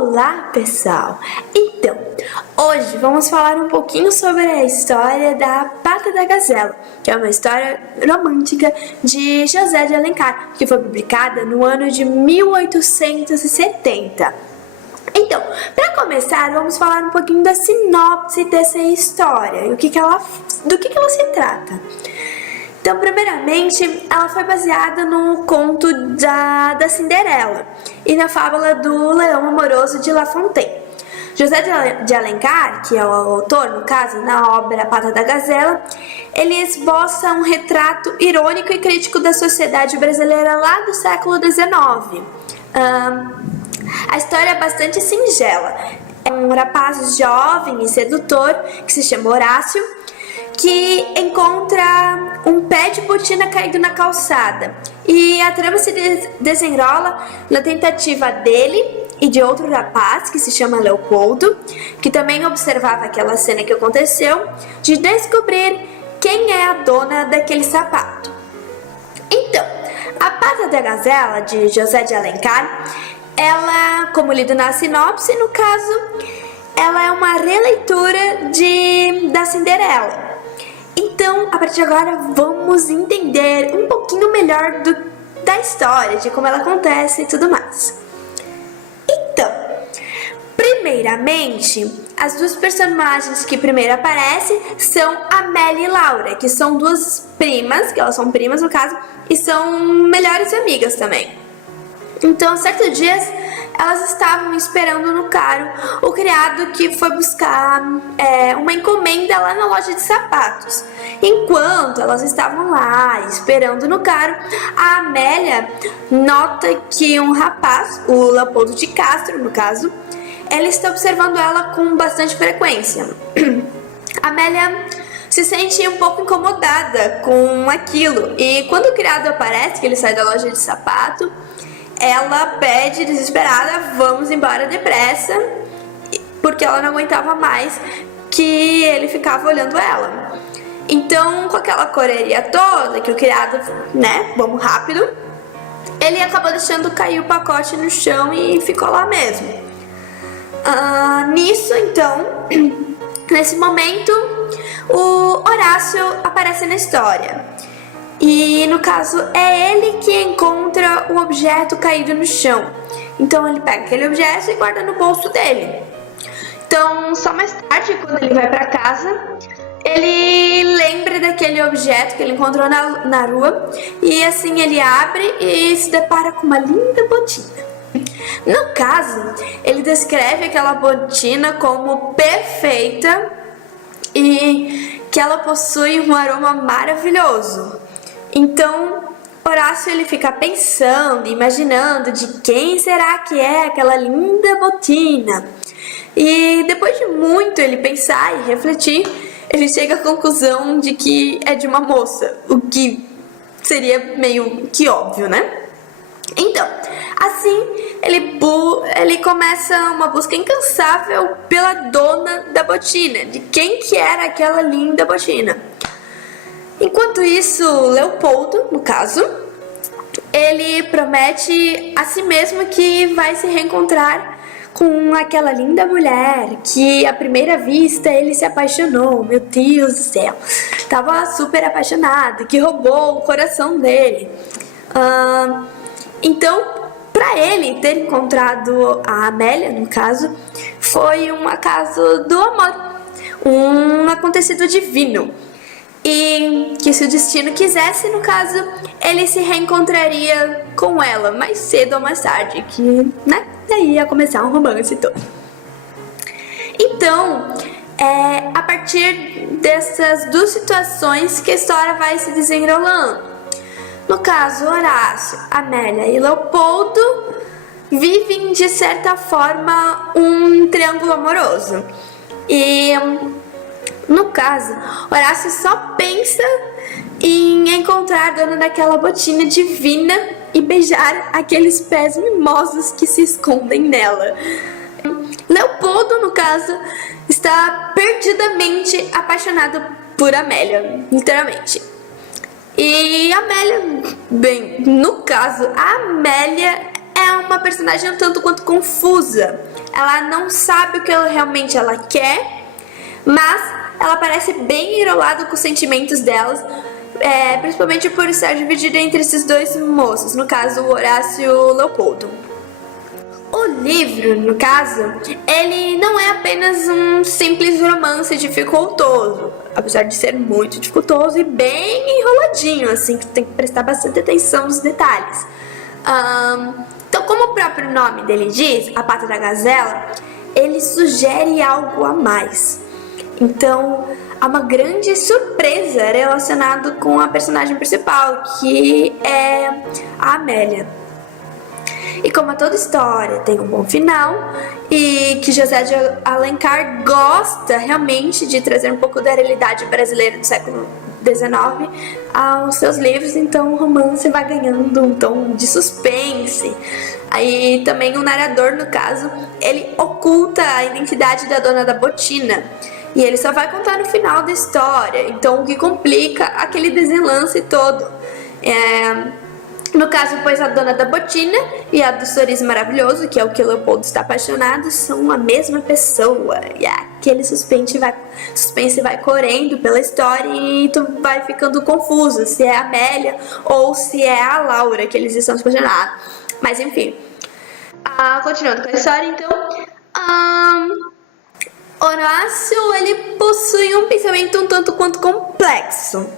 Olá, pessoal! Então, hoje vamos falar um pouquinho sobre a história da Pata da Gazela, que é uma história romântica de José de Alencar, que foi publicada no ano de 1870. Então, para começar, vamos falar um pouquinho da sinopse dessa história e do que ela se trata. Então, primeiramente, ela foi baseada no conto da Cinderela e na fábula do Leão Amoroso de La Fontaine. José de Alencar, que é o autor, no caso, na obra Pata da Gazela, ele esboça um retrato irônico e crítico da sociedade brasileira lá do século XIX. A história é bastante singela. É um rapaz jovem e sedutor, que se chama Horácio, que encontra um pé de botina caído na calçada. E a trama se desenrola na tentativa dele e de outro rapaz, que se chama Leopoldo, que também observava aquela cena que aconteceu, de descobrir quem é a dona daquele sapato. Então, a Pata da Gazela, de José de Alencar, ela, como lido na sinopse, no caso, ela é uma releitura da Cinderela. Então, a partir de agora, vamos entender um pouquinho melhor da história, de como ela acontece e tudo mais. Então, primeiramente, as duas personagens que primeiro aparecem são Amélia e Laura, que são duas primas, que elas são primas no caso, e são melhores amigas também. Então, certo dia, elas estavam esperando no carro o criado que foi buscar uma encomenda lá na loja de sapatos. Enquanto elas estavam lá esperando no carro, a Amélia nota que um rapaz, o Leopoldo de Castro, no caso, ela está observando ela com bastante frequência. A Amélia se sente um pouco incomodada com aquilo, e quando o criado aparece, que ele sai da loja de sapato, ela pede desesperada, vamos embora depressa, porque ela não aguentava mais que ele ficava olhando ela. Então, com aquela correria toda, que o criado, vamos rápido, ele acabou deixando cair o pacote no chão e ficou lá mesmo. Nisso, então, nesse momento, o Horácio aparece na história. E no caso é ele que encontra o objeto caído no chão. Então ele pega aquele objeto e guarda no bolso dele. Então só mais tarde, quando ele vai para casa, ele lembra daquele objeto que ele encontrou na rua. E assim ele abre e se depara com uma linda botina. No caso, ele descreve aquela botina como perfeita e que ela possui um aroma maravilhoso. Então, Horácio ele fica pensando, imaginando de quem será que é aquela linda botina. E depois de muito ele pensar e refletir, ele chega à conclusão de que é de uma moça, o que seria meio que óbvio, né? Então, assim, ele começa uma busca incansável pela dona da botina, de quem que era aquela linda botina. Enquanto isso, Leopoldo, no caso, ele promete a si mesmo que vai se reencontrar com aquela linda mulher que à primeira vista ele se apaixonou. Meu Deus do céu, estava super apaixonado, que roubou o coração dele. Então, para ele ter encontrado a Amélia, no caso, foi um acaso do amor, um acontecido divino. E que se o destino quisesse, no caso, ele se reencontraria com ela mais cedo ou mais tarde, que, daí ia começar um romance todo. Então, a partir dessas duas situações que a história vai se desenrolando. No caso, Horácio, Amélia e Leopoldo vivem, de certa forma, um triângulo amoroso. E no caso, Horácio só pensa em encontrar a dona daquela botina divina e beijar aqueles pés mimosos que se escondem nela. Leopoldo, no caso, está perdidamente apaixonado por Amélia, literalmente. E Amélia, bem, no caso, a Amélia é uma personagem um tanto quanto confusa. Ela não sabe o que realmente ela quer, mas ela parece bem enrolada com os sentimentos delas, principalmente por estar dividida entre esses dois moços, no caso o Horácio e o Leopoldo. O livro, no caso, ele não é apenas um simples romance dificultoso, apesar de ser muito dificultoso e bem enroladinho, assim, que tem que prestar bastante atenção nos detalhes. Então, como o próprio nome dele diz, A Pata da Gazela, ele sugere algo a mais. Então, há uma grande surpresa relacionada com a personagem principal, que é a Amélia. E como toda história tem um bom final, e que José de Alencar gosta realmente de trazer um pouco da realidade brasileira do século XIX aos seus livros, então o romance vai ganhando um tom de suspense. Aí também o narrador, no caso, ele oculta a identidade da dona da botina, e ele só vai contar no final da história, então o que complica aquele desenlace todo. No caso, pois a dona da botina e a do sorriso maravilhoso, que é o que o Leopoldo está apaixonado, são a mesma pessoa. E aquele suspense vai correndo pela história e tu vai ficando confuso se é a Amélia ou se é a Laura que eles estão apaixonados. Mas enfim, continuando com a história, então, Horácio, ele possui um pensamento um tanto quanto complexo.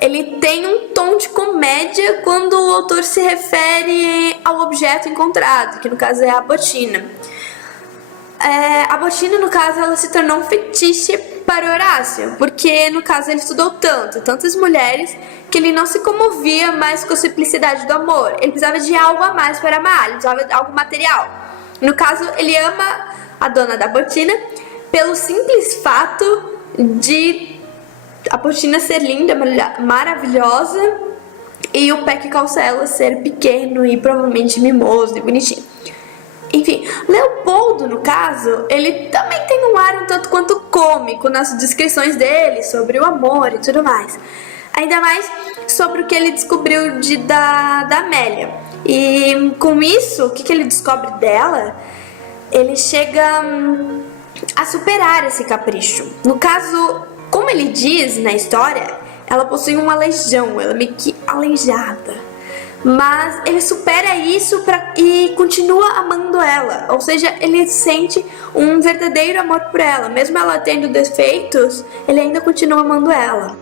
Ele tem um tom de comédia quando o autor se refere ao objeto encontrado, que no caso é a botina. A botina, no caso, ela se tornou um fetiche para Horácio, porque no caso ele estudou tantas mulheres, que ele não se comovia mais com a simplicidade do amor. Ele precisava de algo a mais para amar, ele precisava de algo material. No caso, ele ama a dona da botina pelo simples fato de a botina ser linda, maravilhosa, e o pé que calça ela ser pequeno e provavelmente mimoso e bonitinho. Enfim, Leopoldo, no caso, ele também tem um ar um tanto quanto cômico nas descrições dele sobre o amor e tudo mais. Ainda mais sobre o que ele descobriu da Amélia. E com isso, o que ele descobre dela, ele chega a superar esse capricho. No caso, como ele diz na história, ela possui uma legião, ela é meio que aleijada. Mas ele supera isso e continua amando ela. Ou seja, ele sente um verdadeiro amor por ela. Mesmo ela tendo defeitos, ele ainda continua amando ela.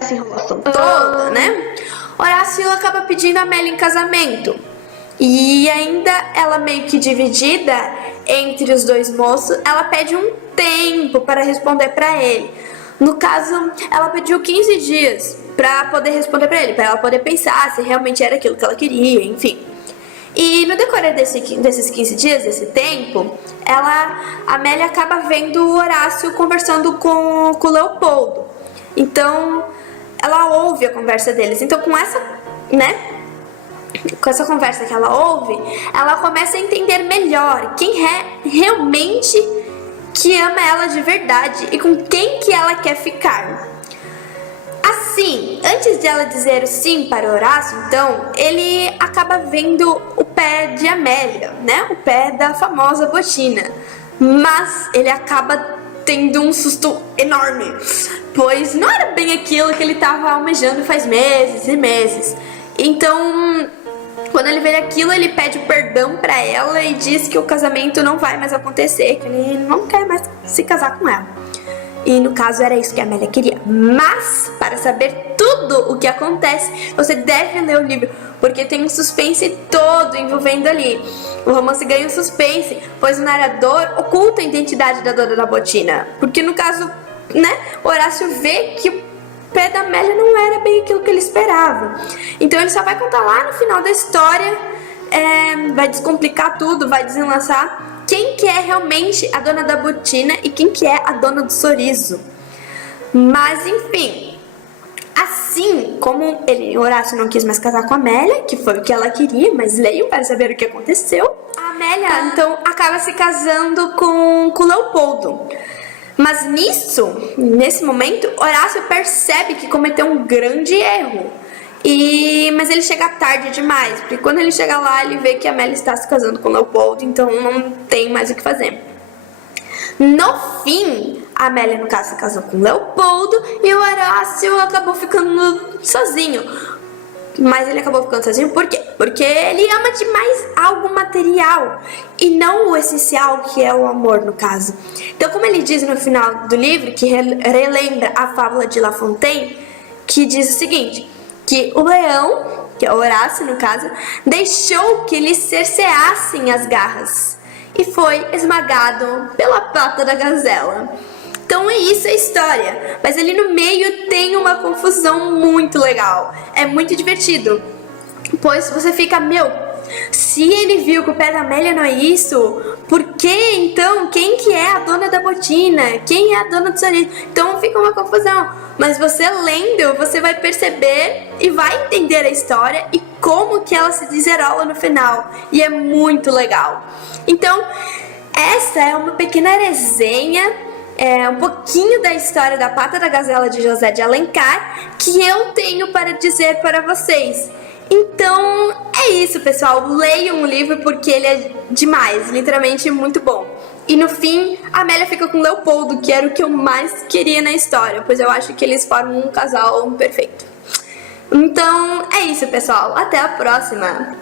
Essa enrolação toda, né? Horácio acaba pedindo a Amélia em casamento. E ainda ela meio que dividida entre os dois moços, ela pede um tempo para responder para ele. No caso, ela pediu 15 dias para poder responder para ele, para ela poder pensar se realmente era aquilo que ela queria, enfim. E no decorrer desses 15 dias, desse tempo, a Amélia acaba vendo o Horácio conversando com o Leopoldo. Então, ela ouve a conversa deles. Então, com essa conversa que ela ouve, ela começa a entender melhor quem é realmente que ama ela de verdade e com quem que ela quer ficar. Assim, antes de ela dizer o sim para o Horácio, então, ele acaba vendo o pé de Amélia, né? O pé da famosa botina. Mas ele acaba tendo um susto enorme, pois não era bem aquilo que ele estava almejando faz meses e meses. Então, quando ele vê aquilo, ele pede perdão pra ela e diz que o casamento não vai mais acontecer, que ele não quer mais se casar com ela. E no caso era isso que a Amélia queria. Mas, para saber tudo o que acontece, você deve ler o livro, porque tem um suspense todo envolvendo ali. O romance ganha um suspense, pois o narrador oculta a identidade da dona da botina. Porque no caso, Horácio vê que o pé da Amélia não era bem aquilo que ele esperava. Então ele só vai contar lá no final da história, vai descomplicar tudo, vai desenlaçar quem que é realmente a dona da botina e quem que é a dona do sorriso. Mas enfim, assim como Horácio não quis mais casar com a Amélia, que foi o que ela queria, mas leiam para saber o que aconteceu, a Amélia então acaba se casando com Leopoldo. Mas nesse momento, Horácio percebe que cometeu um grande erro Mas ele chega tarde demais, porque quando ele chega lá, ele vê que a Amélia está se casando com o Leopoldo, então não tem mais o que fazer. No fim, a Amélia, no caso, se casou com o Leopoldo e o Horácio acabou ficando sozinho. Mas ele acabou ficando sozinho por quê? Porque ele ama demais algo material e não o essencial, que é o amor, no caso. Então, como ele diz no final do livro, que relembra a fábula de La Fontaine, que diz o seguinte, que o leão, que é o Horácio no caso, deixou que lhe cerceassem as garras e foi esmagado pela pata da gazela. Então é isso a história, mas ali no meio tem uma confusão muito legal, é muito divertido, pois você fica, se ele viu que o pé da Amélia não é isso, por que então, quem que é a dona da botina, quem é a dona do sorriso? Então fica uma confusão, mas você lendo, você vai perceber e vai entender a história e como que ela se desenrola no final, e é muito legal. Então essa é uma pequena resenha, um pouquinho da história da Pata da Gazela de José de Alencar que eu tenho para dizer para vocês. Então é isso, pessoal, leiam o livro porque ele é demais, literalmente muito bom. E no fim, a Amélia fica com o Leopoldo, que era o que eu mais queria na história, pois eu acho que eles formam um casal perfeito. Então é isso, pessoal, até a próxima!